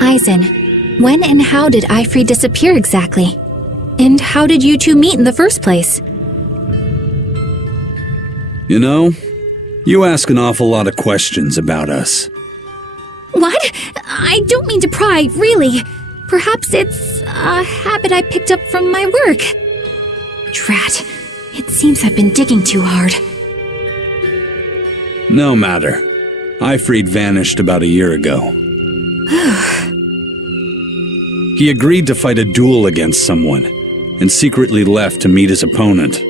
Aizen, when and how did Eifried disappear exactly? And how did you two meet in the first place? You know, you ask an awful lot of questions about us. What? I don't mean to pry, really. Perhaps it's a habit I picked up from my work. Drat, it seems I've been digging too hard. No matter. Eifried vanished about a year ago. He agreed to fight a duel against someone, and secretly left to meet his opponent.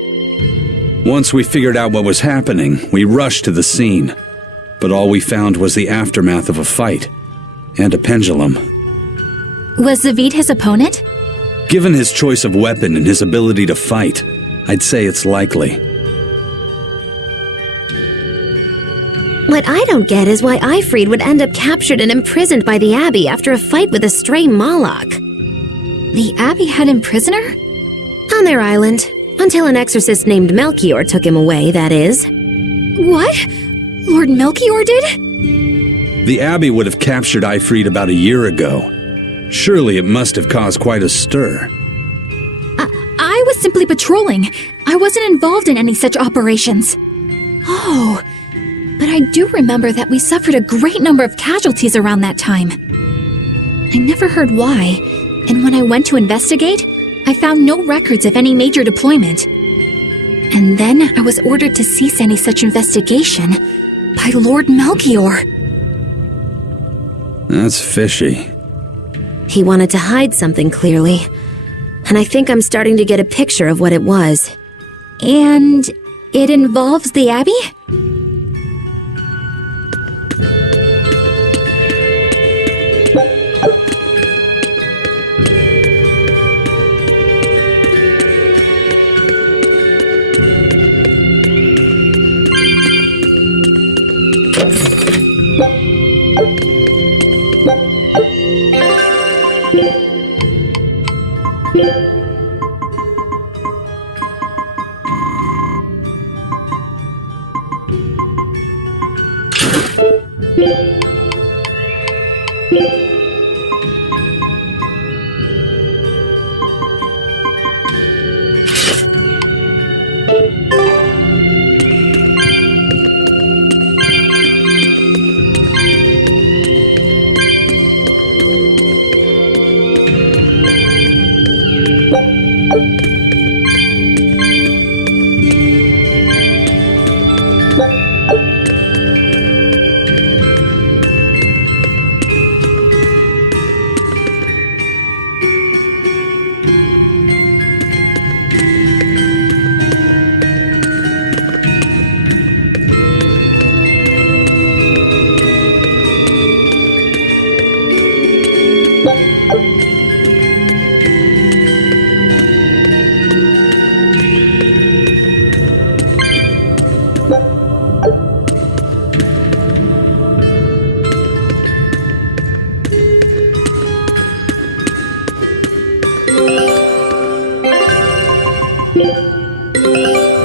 Once we figured out what was happening, we rushed to the scene, but all we found was the aftermath of a fight, and a pendulum. Was Zavid his opponent? Given his choice of weapon and his ability to fight, I'd say it's likely. What I don't get is why Eifried would end up captured and imprisoned by the Abbey after a fight with a stray Moloch. The Abbey had him prisoner? On their island. Until an exorcist named Melchior took him away, that is. What? Lord Melchior did? The Abbey would have captured Eifried about a year ago. Surely it must have caused quite a stir. I was simply patrolling. I wasn't involved in any such operations. Oh, but I do remember that we suffered a great number of casualties around that time. I never heard why, and when I went to investigate, I found no records of any major deployment. And then I was ordered to cease any such investigation by Lord Melchior. That's fishy. He wanted to hide something, clearly. And I think I'm starting to get a picture of what it was. And it involves the Abbey?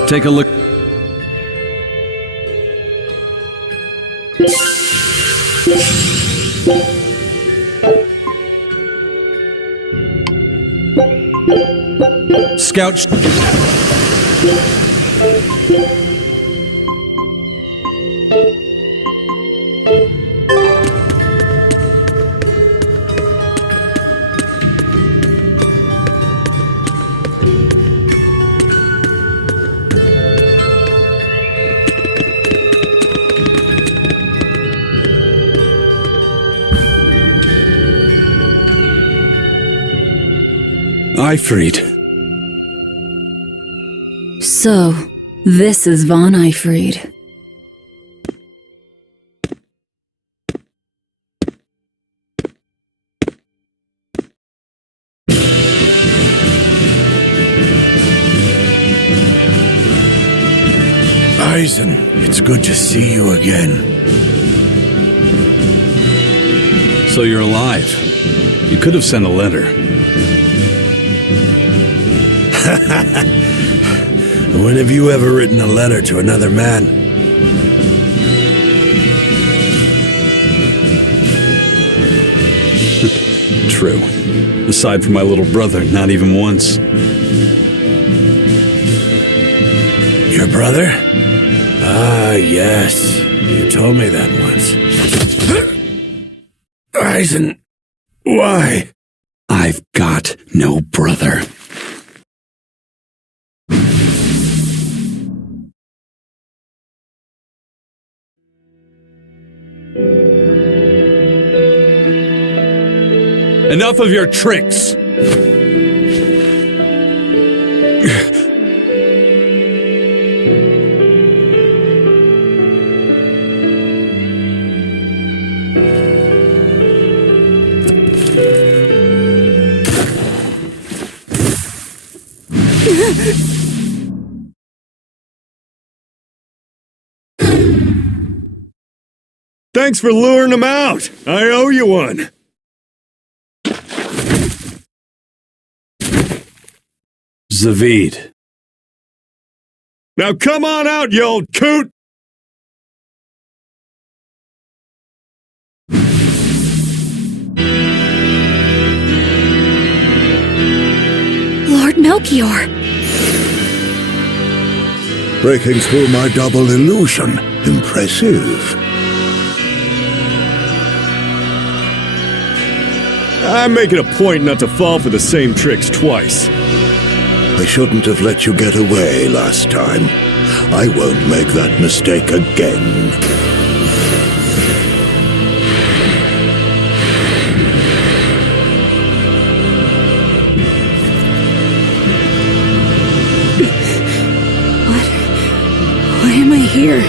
Take a look. Scout. Eifried. So, this is von Eifried. Aizen, it's good to see you again. So you're alive. You could have sent a letter. When have you ever written a letter to another man? True. Aside from my little brother, not even once. Your brother? Ah, yes. You told me that once. Eisen, why? I've got no brother. Enough of your tricks! Thanks for luring him out. I owe you one. Zavid. Now come on out, you old coot! Lord Melchior! Breaking through my double illusion. Impressive. I'm making a point not to fall for the same tricks twice. I shouldn't have let you get away last time. I won't make that mistake again. Why am I here?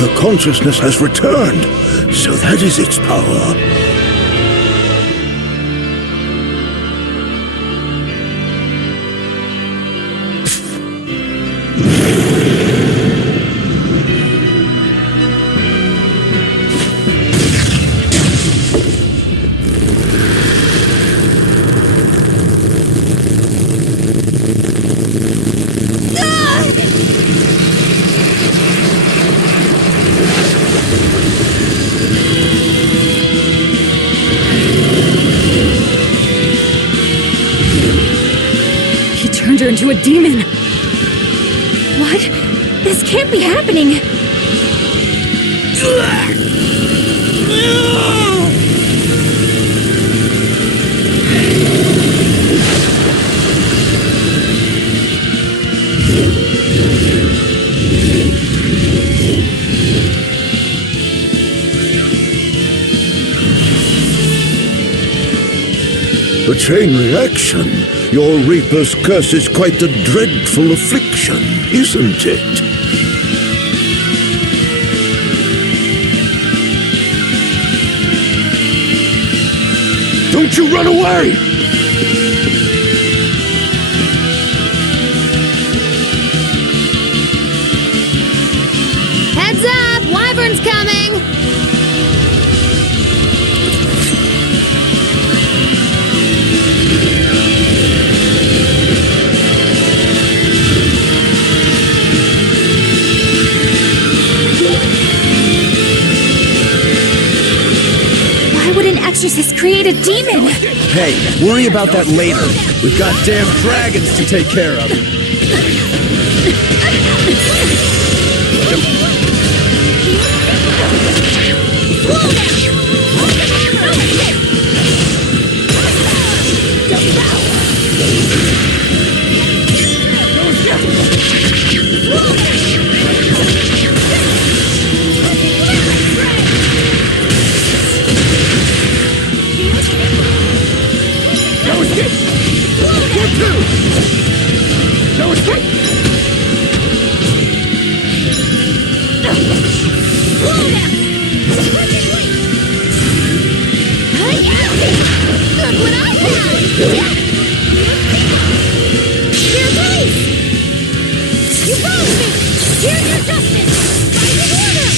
Her consciousness has returned, so that is its power. Turned her into a demon. What? This can't be happening. A chain reaction. Your Reaper's curse is quite a dreadful affliction, isn't it? Don't you run away! Heads up! Wyvern's coming! Exorcist create a demon! Hey, worry about that later. We've got damn dragons to take care of. No escape! Look what I have! Here, please! You wronged me! Here's your justice! Fight in order!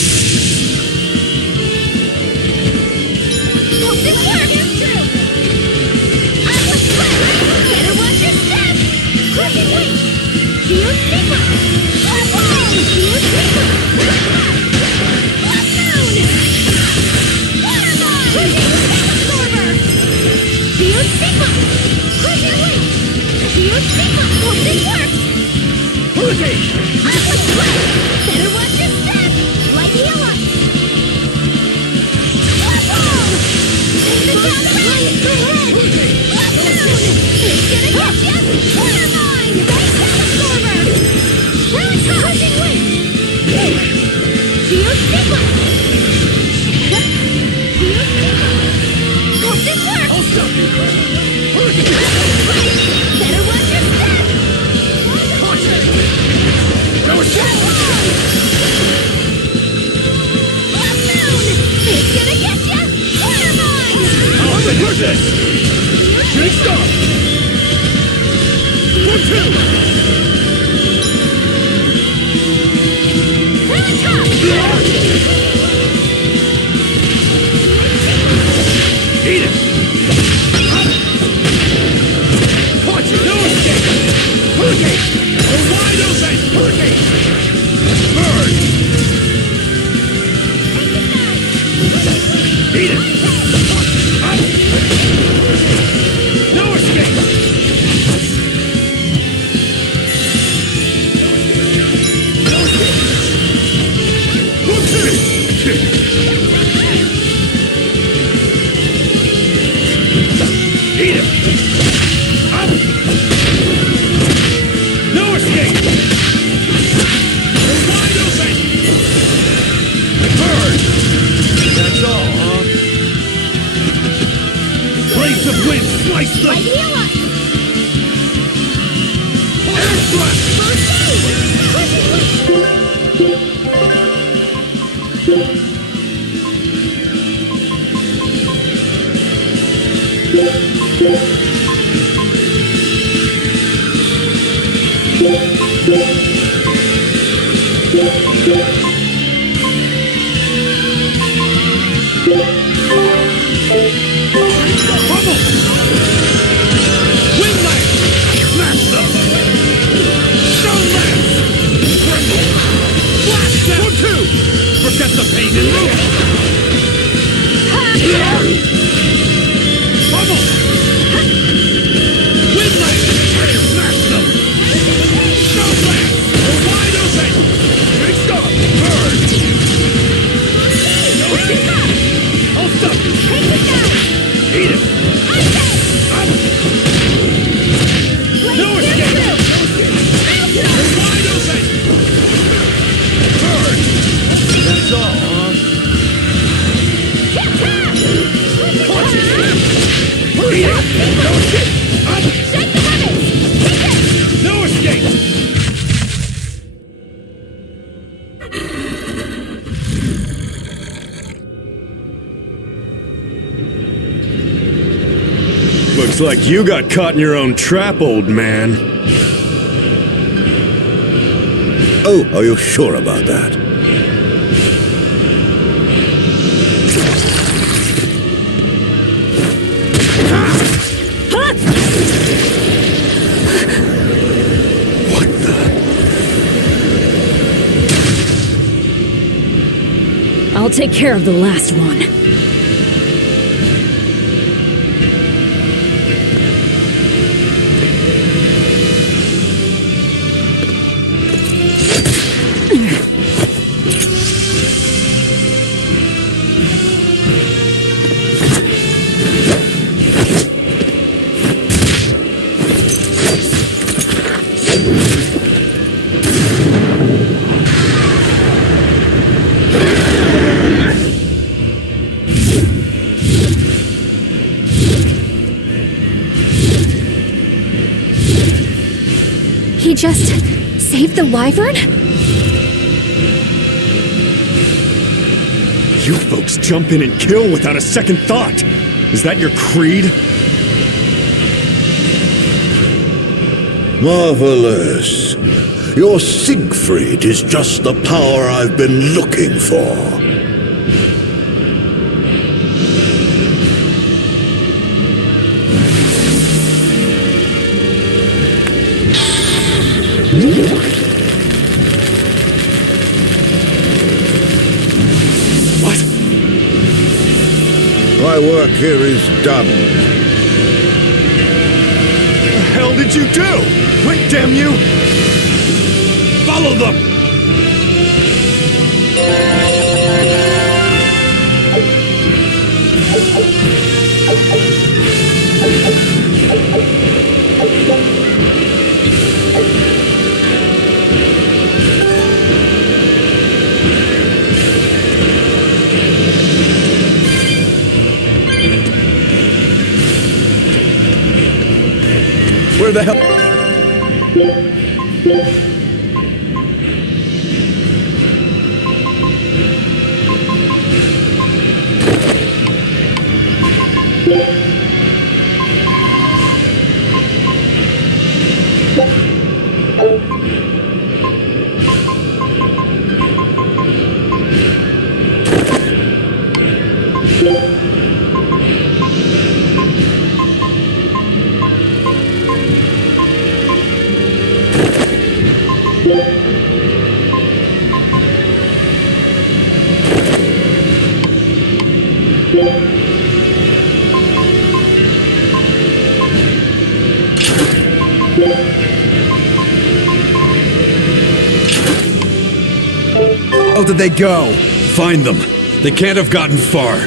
Hope this works! I'll stop you! Better watch your step! Watch it! That was it! Love moon! It's gonna get ya! Turbine! I'll push this! Good stop! 1, 2! Really tough! Eat it! Punch it! No escape! Hurricane! We're wide open! Hurricane! Burn! Eat it! Up! No escape! No escape! Eat it! Up! No escape! We're wide open! Burn! That's all, huh? Blades of wind slice them! Right heel up! Air thrust! First aid! Bubble! Wind lance! Smash them! Stone lance! Tremble! Blast them! 1, 2! Forget the pain and move! Bubble! Wind lance! Smash them! Stone lance! We're wide open! Big stop! Burn! No escape! I'll stop you! Eat it! Up! No escape! No escape! We're wide open! Burn! That's all, huh? Punch it! Eat it! No escape! Up! Shake the weapons! Take it! No escape! Looks like you got caught in your own trap, old man. Oh, are you sure about that? What the? I'll take care of the last one. He just saved the wyvern? You folks jump in and kill without a second thought. Is that your creed? Marvelous. Your Siegfried is just the power I've been looking for. What? My work here is done. What the hell did you do? Quick, damn you! Follow them! the hell? Where did they go? Find them. They can't have gotten far.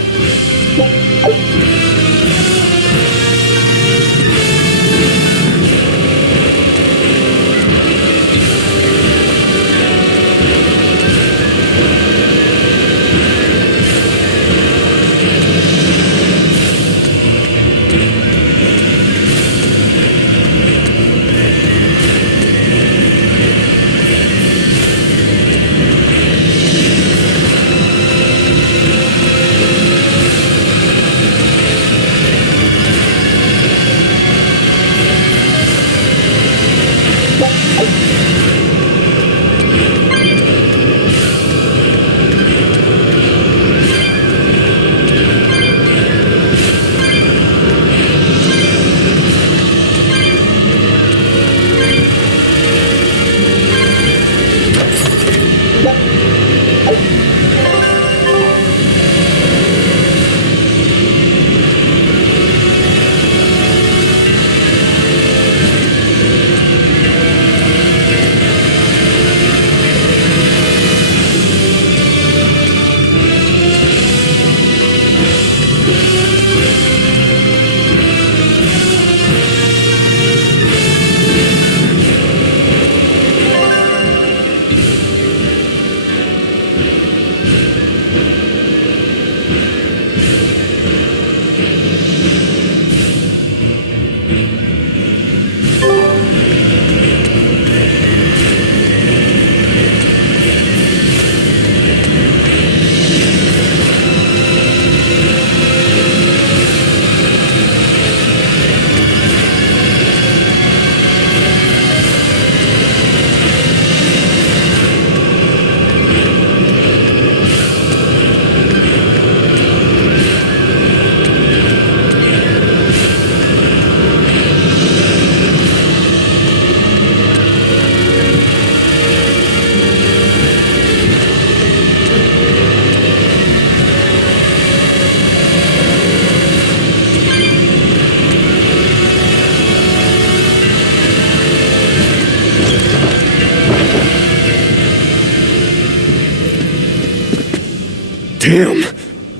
Damn,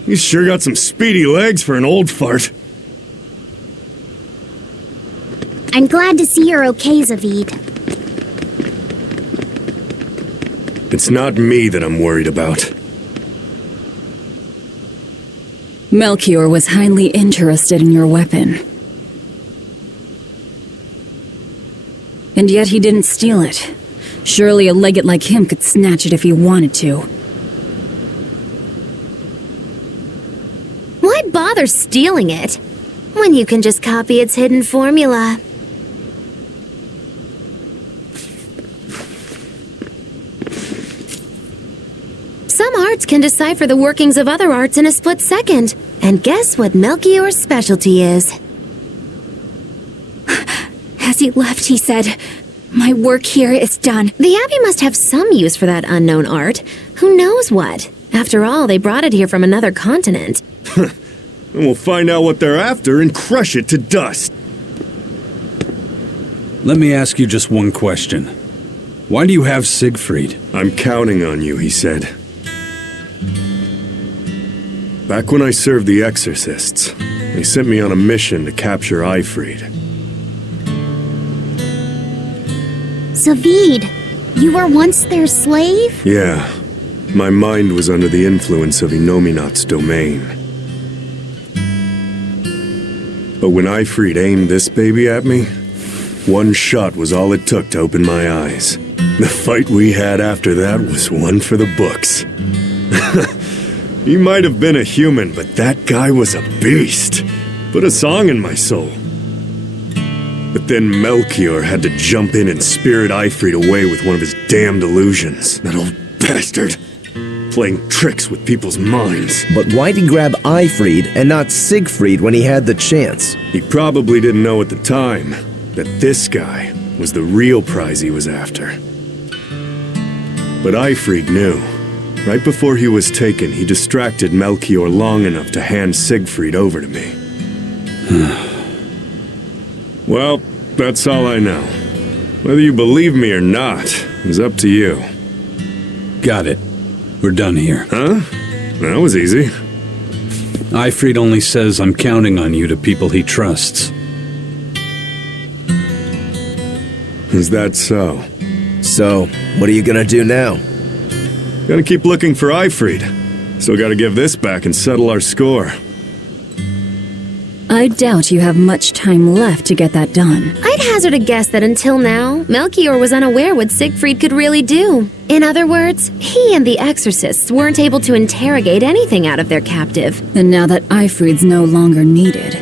you sure got some speedy legs for an old fart. I'm glad to see you're okay, Zavid. It's not me that I'm worried about. Melchior was highly interested in your weapon. And yet he didn't steal it. Surely a legate like him could snatch it if he wanted to. Why bother stealing it when you can just copy its hidden formula? Some arts can decipher the workings of other arts in a split second. And guess what Melchior's specialty is? As he left, he said, "My work here is done." The Abbey must have some use for that unknown art. Who knows what? After all, they brought it here from another continent. And we'll find out what they're after and crush it to dust. Let me ask you just one question. Why do you have Siegfried? I'm counting on you, he said. Back when I served the Exorcists, they sent me on a mission to capture Eifried. Zavid, you were once their slave? Yeah, my mind was under the influence of INOMATA's domain. But when Eifried aimed this baby at me, One shot was all it took to open my eyes. The fight we had after that was one for the books. He might have been a human, but that guy was a beast. Put a song in my soul. But then Melchior had to jump in and spirit Ifrit away with one of his damned illusions. That old bastard. Playing tricks with people's minds. But why'd he grab Ifrit and not Siegfried when he had the chance? He probably didn't know at the time that this guy was the real prize he was after. But Ifrit knew. Right before he was taken, he distracted Melchior long enough to hand Siegfried over to me. Well, that's all I know. Whether you believe me or not is up to you. Got it. We're done here. Huh? That was easy. Ifrit only says I'm counting on you to people he trusts. Is that so? So, what are you gonna do now? Gotta keep looking for Ifrit. Still gotta give this back and settle our score. I doubt you have much time left to get that done. I'd hazard a guess that until now, Melchior was unaware what Siegfried could really do. In other words, he and the Exorcists weren't able to interrogate anything out of their captive. And now that Ifrit's no longer needed,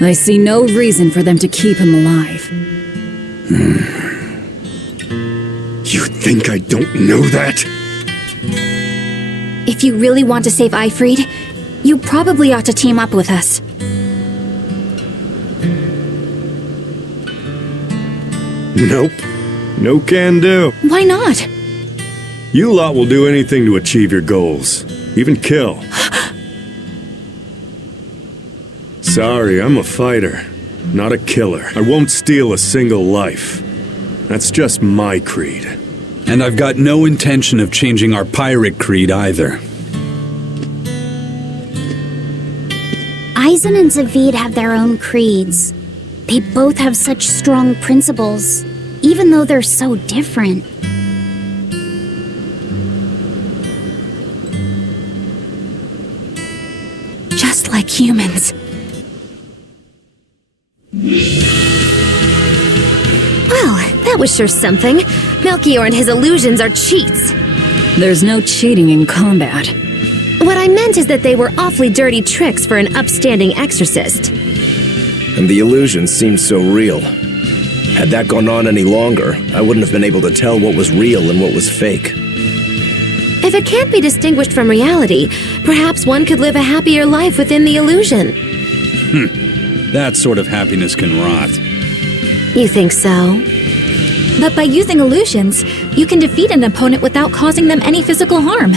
I see no reason for them to keep him alive. You think I don't know that? If you really want to save Ifrit, you probably ought to team up with us. Nope. No can do. Why not? You lot will do anything to achieve your goals. Even kill. Sorry, I'm a fighter, not a killer. I won't steal a single life. That's just my creed. And I've got no intention of changing our pirate creed either. Eisen and Zavid have their own creeds. They both have such strong principles, even though they're so different. Just like humans. Well, that was sure something. Melchior and his illusions are cheats. There's no cheating in combat. What I meant is that they were awfully dirty tricks for an upstanding exorcist. And the illusions seemed so real. Had that gone on any longer, I wouldn't have been able to tell what was real and what was fake. If it can't be distinguished from reality, perhaps one could live a happier life within the illusion. That sort of happiness can rot. You think so? But by using illusions, you can defeat an opponent without causing them any physical harm.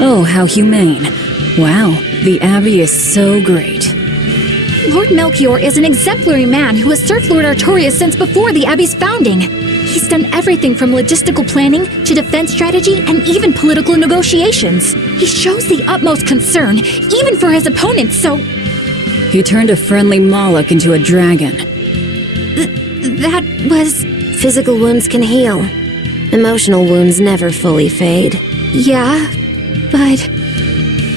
Oh, how humane. Wow, the Abbey is so great. Lord Melchior is an exemplary man who has served Lord Artorias since before the Abbey's founding. He's done everything from logistical planning to defense strategy and even political negotiations. He shows the utmost concern, even for his opponents, so... He turned a friendly Moloch into a dragon. That was... Physical wounds can heal. Emotional wounds never fully fade. Yeah, but...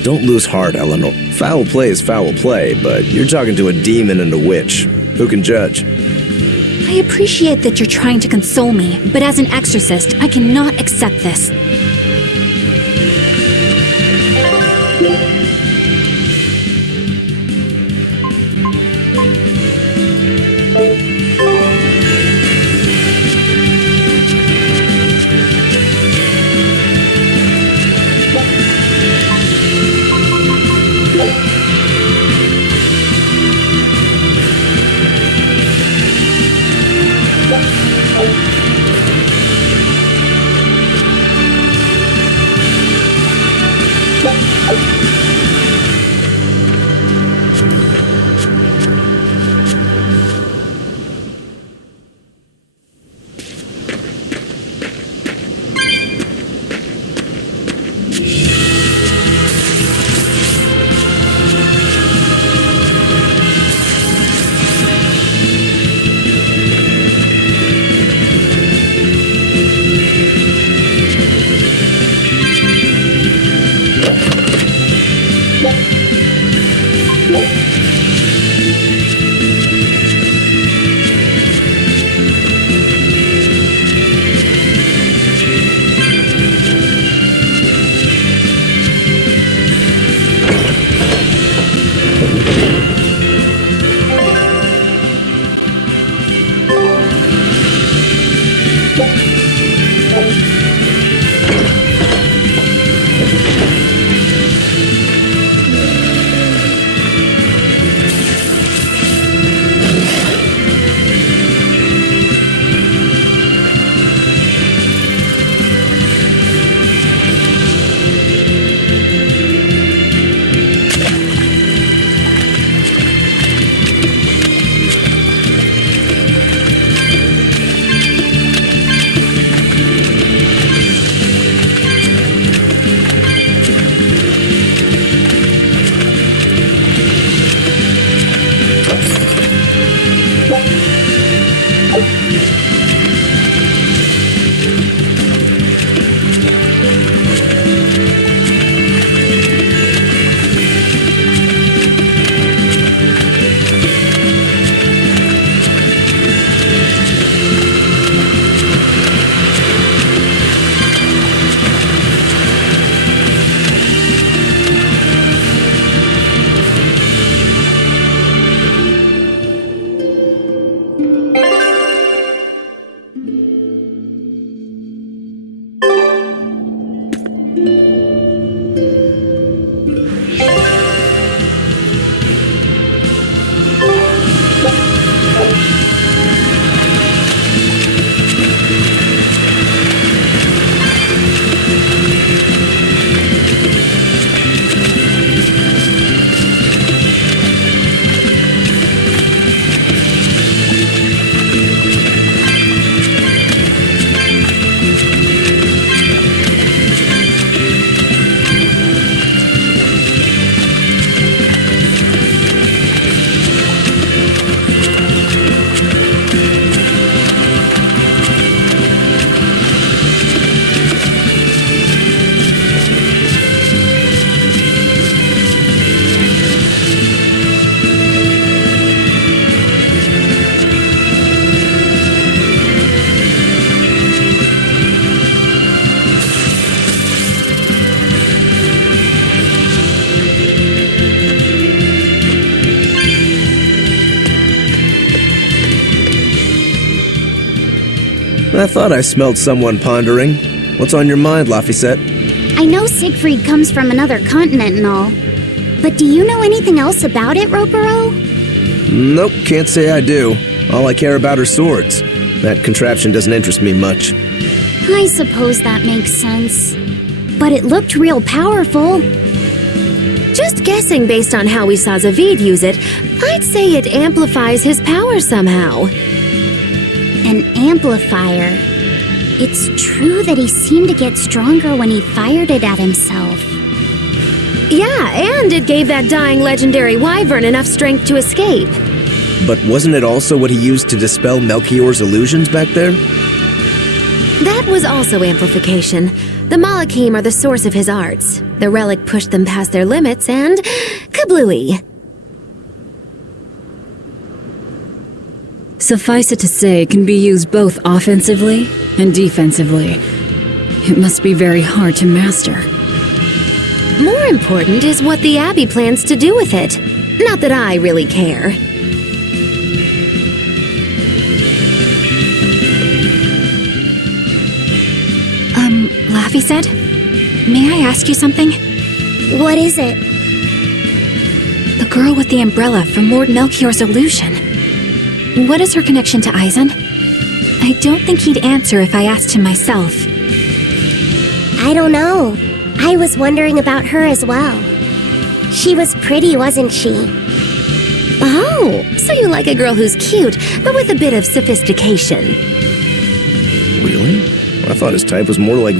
Don't lose heart, Eleanor. Foul play is foul play, but you're talking to a demon and a witch. Who can judge? I appreciate that you're trying to console me, but as an exorcist, I cannot accept this. I thought I smelled someone pondering. What's on your mind, Laphicet? I know Siegfried comes from another continent and all, but do you know anything else about it, Ropero? Nope, can't say I do. All I care about are swords. That contraption doesn't interest me much. I suppose that makes sense. But it looked real powerful. Just guessing based on how we saw Zavid use it, I'd say it amplifies his power somehow. An amplifier. It's true that he seemed to get stronger when he fired it at himself. Yeah, and it gave that dying legendary wyvern enough strength to escape. But wasn't it also what he used to dispel Melchior's illusions back there? That was also amplification. The Malachim are the source of his arts. The relic pushed them past their limits and... kablooey! Suffice it to say, it can be used both offensively and defensively. It must be very hard to master. More important is what the Abbey plans to do with it. Not that I really care. Laphicet? May I ask you something? What is it? The girl with the umbrella from Lord Melchior's illusion. What is her connection to Eisen? I don't think he'd answer if I asked him myself. I don't know. I was wondering about her as well. She was pretty, wasn't she? Oh, so you like a girl who's cute, but with a bit of sophistication. Really? I thought his type was more like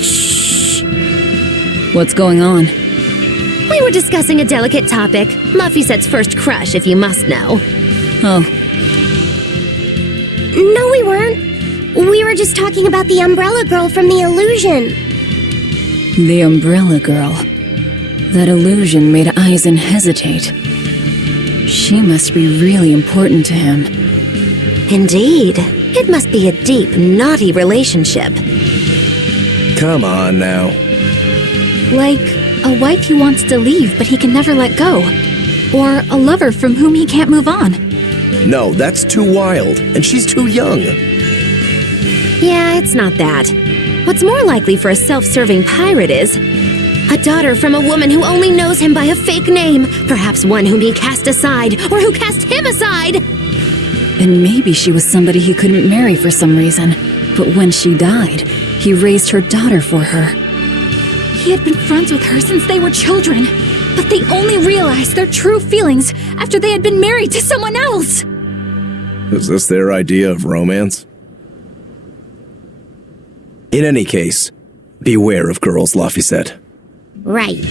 Shh! What's going on? We were discussing a delicate topic. Laphicet's first crush, if you must know. Oh. No, we weren't. We were just talking about the umbrella girl from the illusion. The umbrella girl. That illusion made Eisen hesitate. She must be really important to him. Indeed. It must be a deep, naughty relationship. Come on now. Like a wife he wants to leave but he can never let go. Or a lover from whom he can't move on. No, that's too wild, and she's too young. Yeah, it's not that. What's more likely for a self-serving pirate is... a daughter from a woman who only knows him by a fake name. Perhaps one whom he cast aside, or who cast him aside! And maybe she was somebody he couldn't marry for some reason. But when she died, he raised her daughter for her. He had been friends with her since they were children, but they only realized their true feelings after they had been married to someone else! Is this their idea of romance? In any case, beware of girls, Laphicet. Right.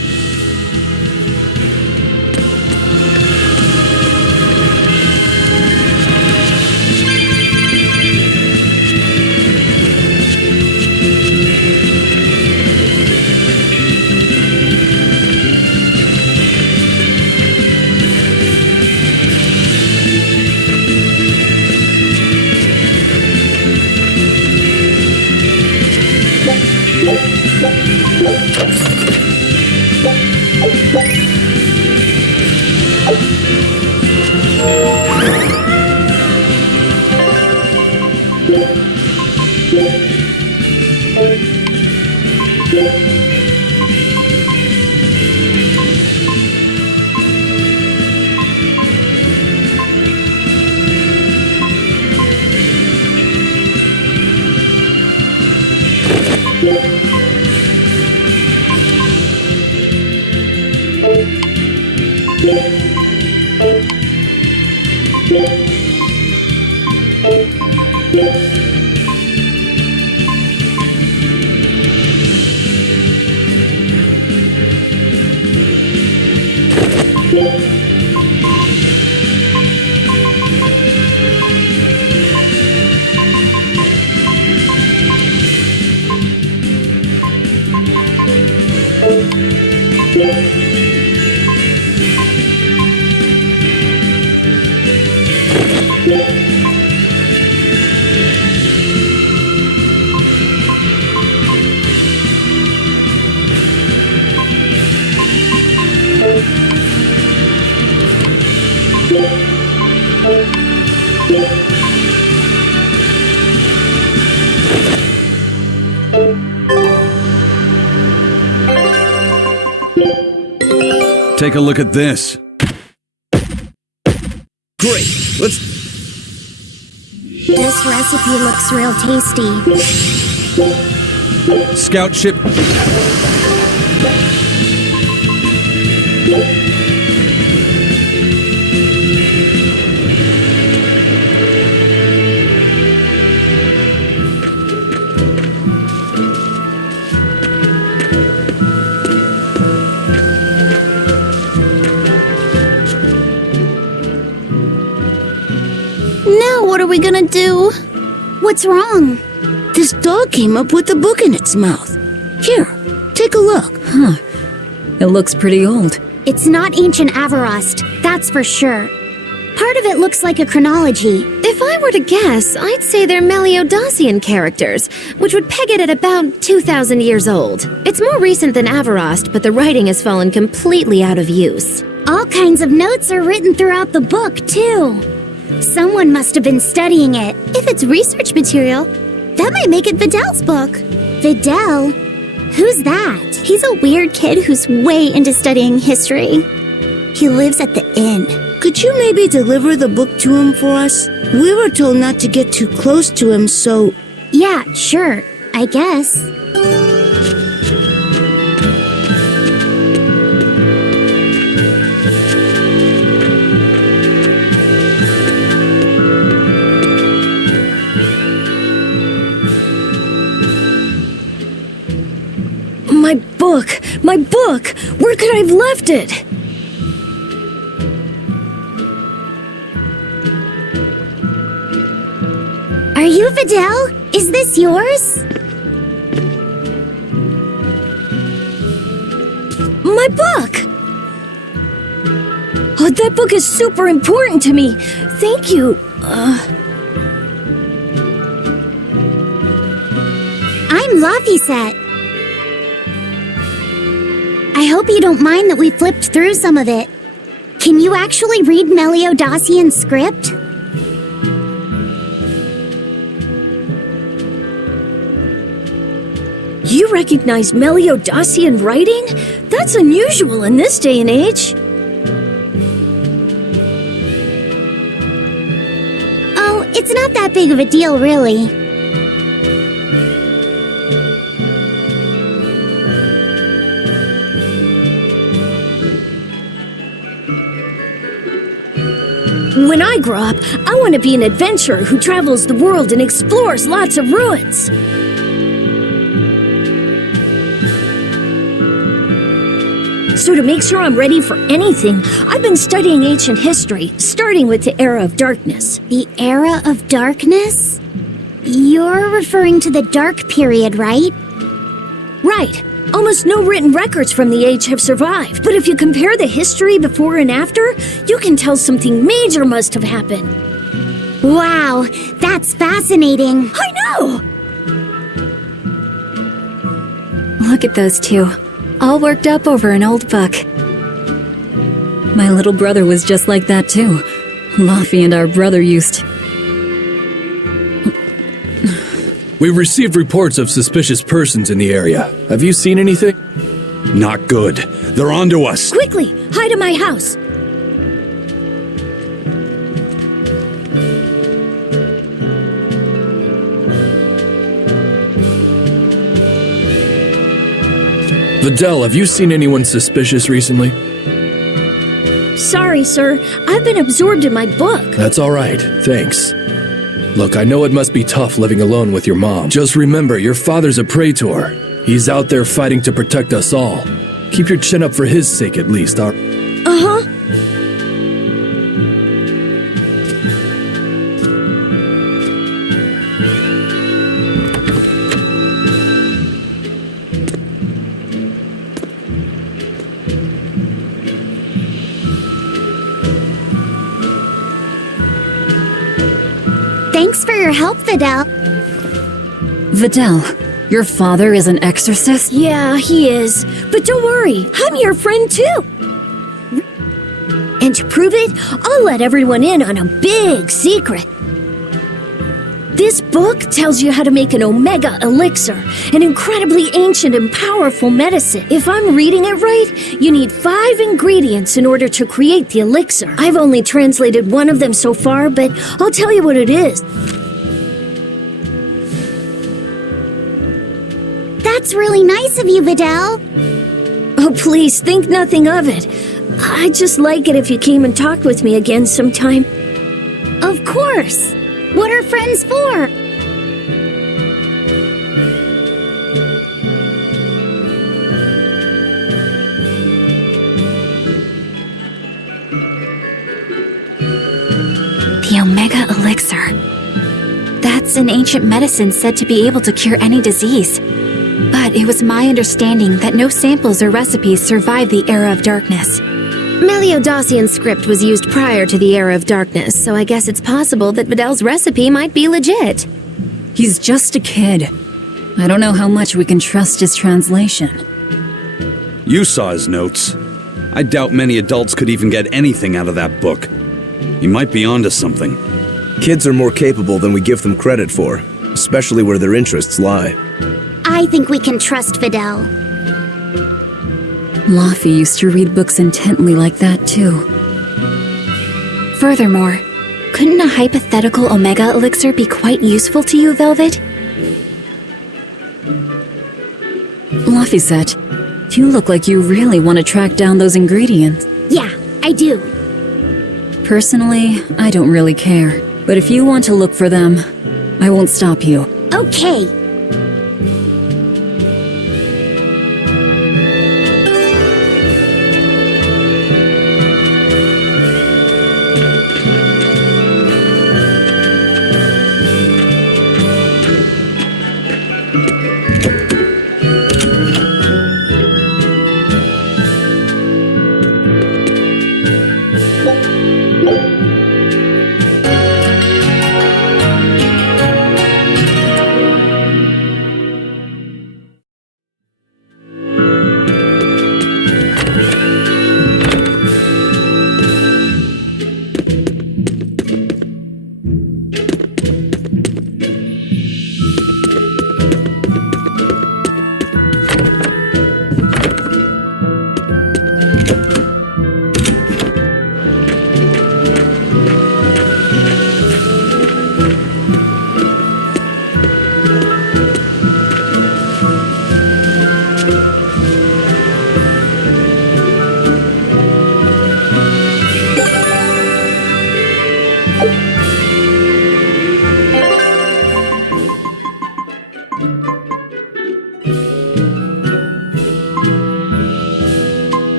Take a look at this. Great. Let's... This recipe looks real tasty. Scout ship. Now what are we gonna do? What's wrong? This dog came up with a book in its mouth. Here, take a look. Huh. It looks pretty old. It's not ancient Avarost, that's for sure. Part of it looks like a chronology. If I were to guess, I'd say they're Meliodosian characters, which would peg it at about 2,000 years old. It's more recent than Avarost, but the writing has fallen completely out of use. All kinds of notes are written throughout the book, too. Someone must have been studying it. If it's research material, that might make it Videl's book. Videl? Who's that? He's a weird kid who's way into studying history. He lives at the inn. Could you maybe deliver the book to him for us? We were told not to get too close to him, so... Yeah, sure. I guess. My book! Where could I have left it? Are you Videl? Is this yours? My book! Oh, that book is super important to me. Thank you. I'm Laphicet. I hope you don't mind that we flipped through some of it. Can you actually read Meliodosian script? You recognize Meliodosian writing? That's unusual in this day and age. Oh, it's not that big of a deal, really. When I grow up, I want to be an adventurer who travels the world and explores lots of ruins. So to make sure I'm ready for anything, I've been studying ancient history, starting with the Era of Darkness. The Era of Darkness? You're referring to the Dark Period, right? Right. Almost no written records from the age have survived. But if you compare the history before and after, you can tell something major must have happened. Wow, that's fascinating. I know! Look at those two, all worked up over an old book. My little brother was just like that too. Luffy and our brother used... We've received reports of suspicious persons in the area. Have you seen anything? Not good. They're onto us. Quickly, hide in my house. Videl, have you seen anyone suspicious recently? Sorry, sir. I've been absorbed in my book. That's all right. Thanks. Look, I know it must be tough living alone with your mom. Just remember, your father's a praetor. He's out there fighting to protect us all. Keep your chin up for his sake at least, Uh-huh. Thanks for your help, Videl. Videl, your father is an exorcist? Yeah, he is. But don't worry, I'm your friend too. And to prove it, I'll let everyone in on a big secret. This book tells you how to make an Omega Elixir, an incredibly ancient and powerful medicine. If I'm reading it right, you need 5 ingredients in order to create the elixir. I've only translated one of them so far, but I'll tell you what it is. That's really nice of you, Vidal. Oh, please, think nothing of it. I'd just like it if you came and talked with me again sometime. Of course. What are friends for? The Omega Elixir. That's an ancient medicine said to be able to cure any disease. But it was my understanding that no samples or recipes survived the Era of Darkness. Meliodosian script was used prior to the Era of Darkness, so I guess it's possible that Vidal's recipe might be legit. He's just a kid. I don't know how much we can trust his translation. You saw his notes. I doubt many adults could even get anything out of that book. He might be onto something. Kids are more capable than we give them credit for, especially where their interests lie. I think we can trust Vidal. Laffy used to read books intently like that, too. Furthermore, couldn't a hypothetical Omega Elixir be quite useful to you, Velvet? Laffy-set, you look like you really want to track down those ingredients. Yeah, I do. Personally, I don't really care. But if you want to look for them, I won't stop you. Okay.